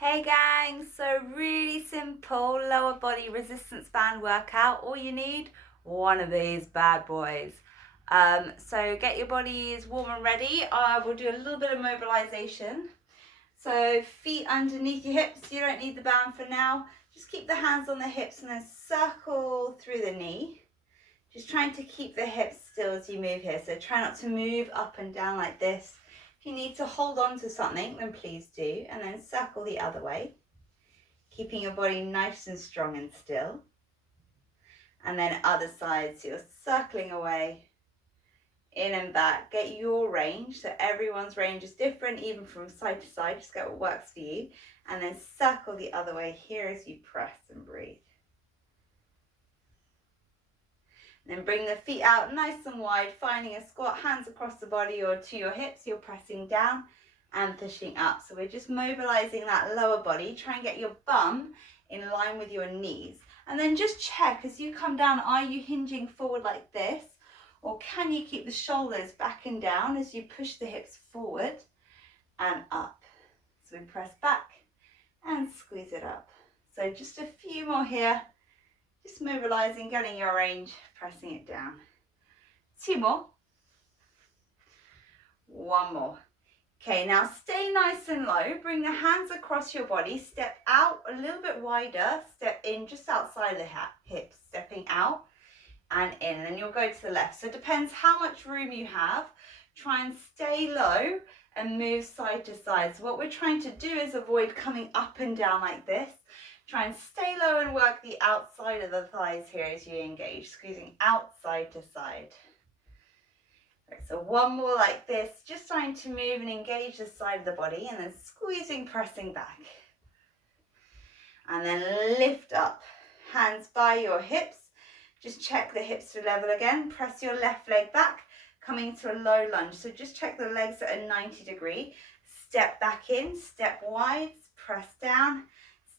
Hey gang, so really simple lower body resistance band workout. All you need, one of these bad boys. So get your bodies warm and ready. We'll do a little bit of mobilization. So feet underneath your hips, you don't need the band for now. Just keep the hands on the hips and then circle through the knee. Just trying to keep the hips still as you move here. So try not to move up and down like this. If you need to hold on to something, then please do. And then circle the other way, keeping your body nice and strong and still. And then other side, so you're circling away, in and back. Get your range, so everyone's range is different, even from side to side. Just get what works for you. And then circle the other way here as you press and breathe. Then bring the feet out nice and wide, finding a squat, hands across the body or to your hips. You're pressing down and pushing up. So we're just mobilizing that lower body. Try and get your bum in line with your knees. And then just check as you come down, are you hinging forward like this? Or can you keep the shoulders back and down as you push the hips forward and up? So we press back and squeeze it up. So just a few more here. Just mobilizing, getting your range, pressing it down. Two more. One more. Okay, now stay nice and low. Bring the hands across your body. Step out a little bit wider. Step in just outside the hips. Stepping out and in. And then you'll go to the left. So it depends how much room you have. Try and stay low and move side to side. So what we're trying to do is avoid coming up and down like this. Try and stay low and work the outside of the thighs here as you engage, squeezing outside to side. Right, so one more like this, just trying to move and engage the side of the body, and then squeezing, pressing back. And then lift up, hands by your hips. Just check the hips to level again. Press your left leg back, coming to a low lunge. So just check the legs at a 90 degree. Step back in, step wide, press down.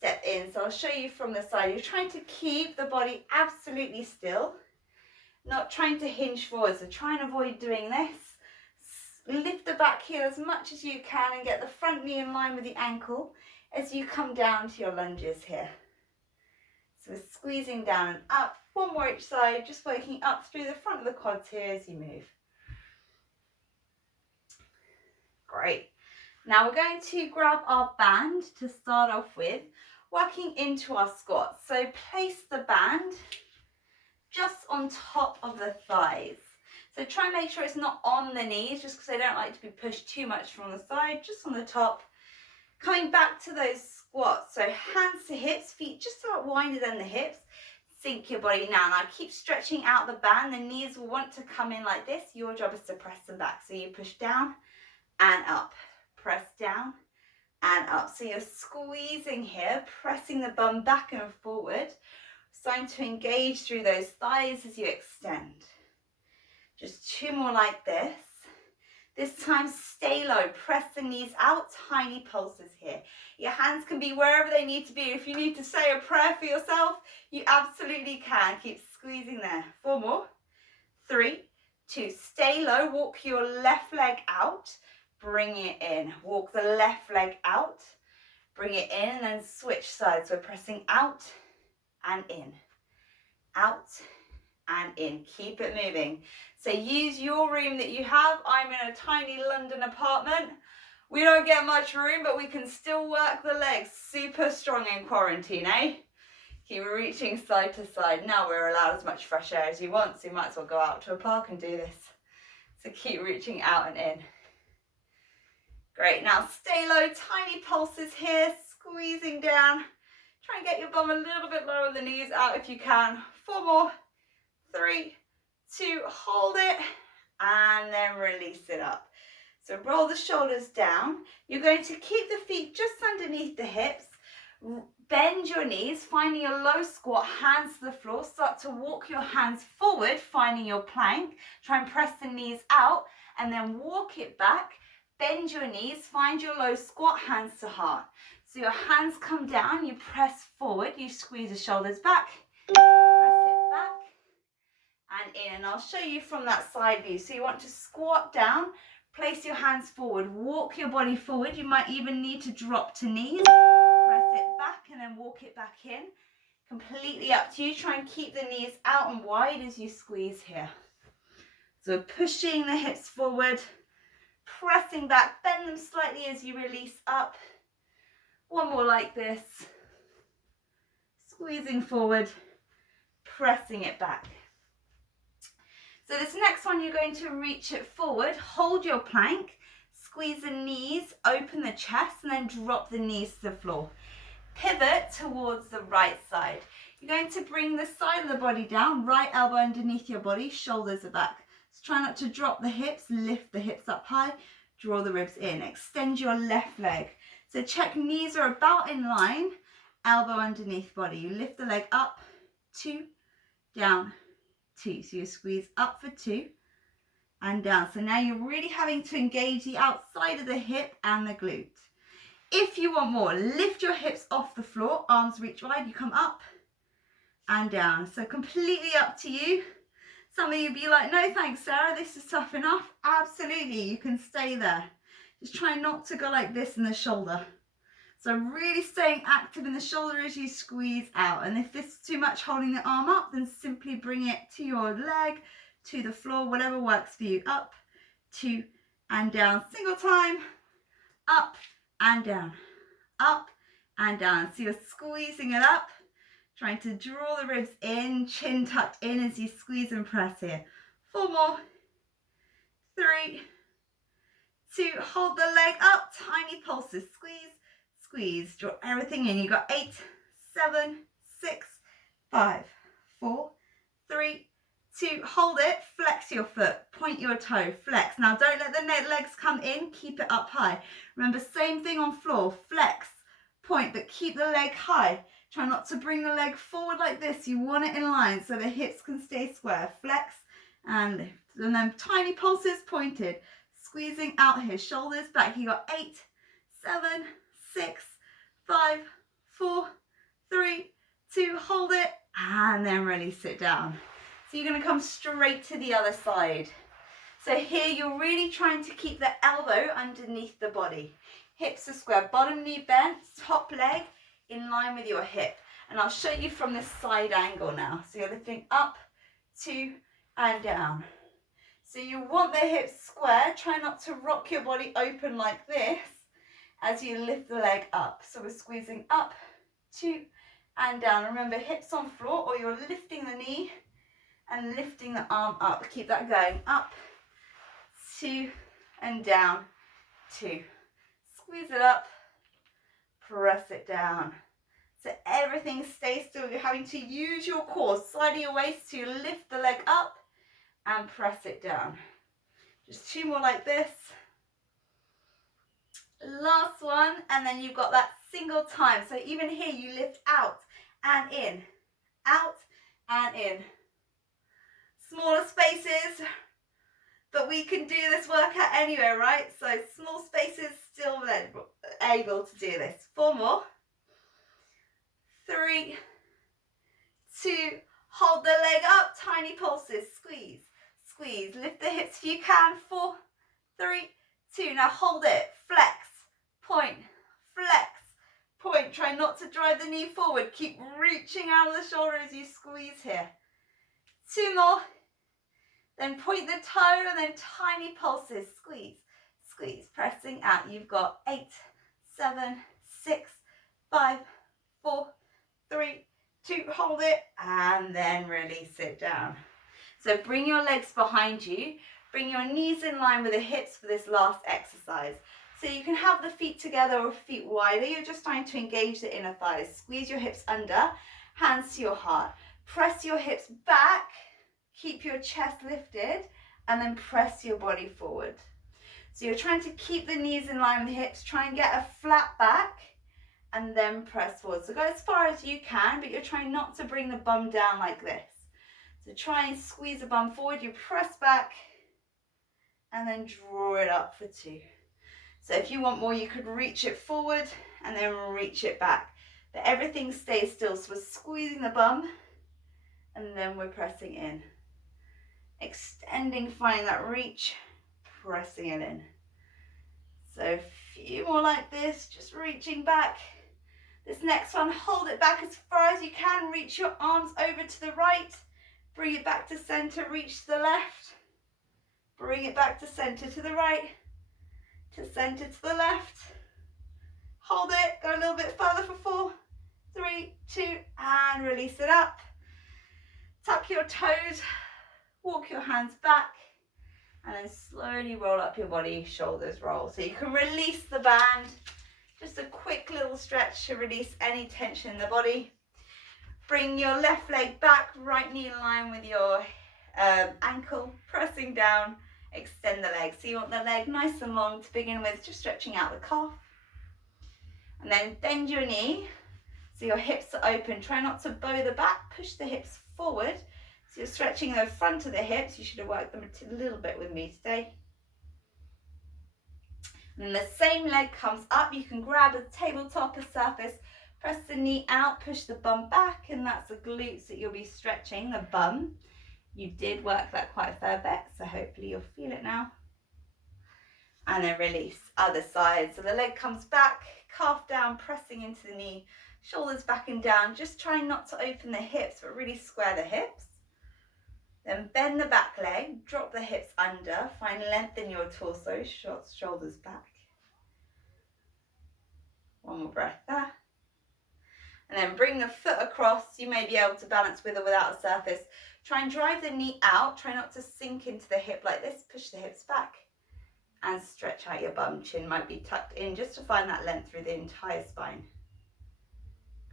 Step in. So I'll show you from the side. You're trying to keep the body absolutely still, not trying to hinge forward. So try and avoid doing this. Lift the back heel as much as you can and get the front knee in line with the ankle as you come down to your lunges here. So we're squeezing down and up. One more each side, just working up through the front of the quads here as you move. Great. Now we're going to grab our band to start off with, working into our squats. So place the band just on top of the thighs. So try and make sure it's not on the knees, just because they don't like to be pushed too much from the side, just on the top. Coming back to those squats, so hands to hips, feet just out wider than the hips. Sink your body now. Now keep stretching out the band. The knees will want to come in like this. Your job is to press them back. So you push down and up. Press down and up. So you're squeezing here, pressing the bum back and forward, starting to engage through those thighs as you extend. Just two more like this. This time stay low, press the knees out, tiny pulses here. Your hands can be wherever they need to be. If you need to say a prayer for yourself, you absolutely can. Keep squeezing there. Four more. 3, 2, stay low, walk your left leg out. Bring it in. Walk the left leg out. Bring it in and then switch sides. We're pressing out and in. Out and in. Keep it moving. So use your room that you have. I'm in a tiny London apartment. We don't get much room, but we can still work the legs. Super strong in quarantine, eh? Keep reaching side to side. Now we're allowed as much fresh air as you want, so you might as well go out to a park and do this. So keep reaching out and in. Great, now stay low, tiny pulses here, squeezing down. Try and get your bum a little bit lower, the knees out if you can. 4 more, 3, 2, hold it, and then release it up. So roll the shoulders down. You're going to keep the feet just underneath the hips. Bend your knees, finding a low squat, hands to the floor. Start to walk your hands forward, finding your plank. Try and press the knees out, and then walk it back. Bend your knees, find your low squat, hands to heart. So your hands come down, you press forward, you squeeze the shoulders back, press it back and in. And I'll show you from that side view. So you want to squat down, place your hands forward, walk your body forward. You might even need to drop to knees. and then walk it back in. Completely up to you. Try and keep the knees out and wide as you squeeze here. So pushing the hips forward, pressing back, bend them slightly as you release up. One more like this. Squeezing forward, pressing it back. So this next one, you're going to reach it forward, hold your plank, squeeze the knees, open the chest, and then drop the knees to the floor. Pivot towards the right side. You're going to bring the side of the body down, right elbow underneath your body, shoulders are back. So try not to drop the hips, lift the hips up high, draw the ribs in, extend your left leg. So check knees are about in line, elbow underneath body. You lift the leg up, 2, down, 2. So you squeeze up for 2 and down. So now you're really having to engage the outside of the hip and the glute. If you want more, lift your hips off the floor, arms reach wide, you come up and down. So completely up to you. Some of you be like, no thanks Sarah, this is tough enough. Absolutely, you can stay there. Just try not to go like this in the shoulder. So really staying active in the shoulder as you squeeze out. And if this is too much holding the arm up, then simply bring it to your leg, to the floor, whatever works for you. Up, 2 and down. Single time, up and down, up and down. So you're squeezing it up, trying to draw the ribs in, chin tucked in as you squeeze and press here. 4 more, 3, 2, hold the leg up, tiny pulses, squeeze, squeeze, draw everything in. You got 8, 7, 6, 5, 4, 3, 2, hold it, flex your foot, point your toe, flex. Now don't let the legs come in, keep it up high. Remember, same thing on floor, flex, point, but keep the leg high. Try not to bring the leg forward like this. You want it in line so the hips can stay square. Flex and lift. And then tiny pulses pointed, squeezing out here, shoulders back. You got 8, 7, 6, 5, 4, 3, 2, hold it, and then release it down. So you're going to come straight to the other side. So here you're really trying to keep the elbow underneath the body. Hips are square, bottom knee bent, top leg in line with your hip. And I'll show you from this side angle now. So you're lifting up, 2 and down. So you want the hips square. Try not to rock your body open like this as you lift the leg up. So we're squeezing up, 2 and down. Remember, hips on floor, or you're lifting the knee and lifting the arm up. Keep that going. Up, 2 and down, 2. Squeeze it up, press it down. So everything stays still. You're having to use your core, side of your waist to lift the leg up and press it down. Just 2 more like this. Last one, and then you've got that single time. So even here you lift out and in, out and in. Smaller spaces, but we can do this workout anywhere, right? So small spaces, still able to do this. 4 more. 3, 2, hold the leg up, tiny pulses, squeeze, squeeze, lift the hips if you can. 4, 3, 2, now hold it, flex, point, flex, point. Try not to drive the knee forward, keep reaching out of the shoulder as you squeeze here. 2 more, then point the toe and then tiny pulses, squeeze, squeeze, pressing out. You've got 8, 7, 6, 5, 4, 3, 2, hold it, and then release it down. So bring your legs behind you, bring your knees in line with the hips for this last exercise. So you can have the feet together or feet wider. You're just trying to engage the inner thighs. Squeeze your hips under, hands to your heart. Press your hips back, keep your chest lifted, and then press your body forward. So you're trying to keep the knees in line with the hips, try and get a flat back, and then press forward. So go as far as you can, but you're trying not to bring the bum down like this. So try and squeeze the bum forward, you press back, and then draw it up for 2. So if you want more, you could reach it forward and then reach it back. But everything stays still. So we're squeezing the bum, and then we're pressing in. Extending, finding that reach, pressing it in. So a few more like this, just reaching back. This next one, hold it back as far as you can. Reach your arms over to the right. Bring it back to center, reach to the left. Bring it back to center, to the right, to center, to the left. Hold it, go a little bit further for 4, 3, 2, and release it up. Tuck your toes, walk your hands back, and then slowly roll up your body, shoulders roll. So you can release the band. Just a quick little stretch to release any tension in the body. Bring your left leg back, right knee in line with your ankle, pressing down, extend the leg. So you want the leg nice and long to begin with, just stretching out the calf. And then bend your knee, so your hips are open. Try not to bow the back, push the hips forward. So you're stretching the front of the hips. You should have worked them a little bit with me today. And then the same leg comes up. You can grab a tabletop, a surface, press the knee out, push the bum back, and that's the glutes that you'll be stretching, the bum. You did work that quite a fair bit, so hopefully you'll feel it now. And then release, other side. So the leg comes back, calf down, pressing into the knee, shoulders back and down. Just trying not to open the hips, but really square the hips. Then bend the back leg, drop the hips under, find length in your torso, shoulders back. One more breath there. And then bring the foot across. You may be able to balance with or without a surface. Try and drive the knee out. Try not to sink into the hip like this. Push the hips back and stretch out your bum. Chin might be tucked in just to find that length through the entire spine.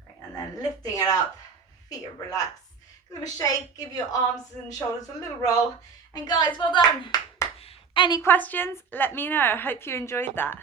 Great. And then lifting it up, feet are relaxed. Give them a shake, give your arms and shoulders a little roll. And guys, well done. Any questions? Let me know. I hope you enjoyed that.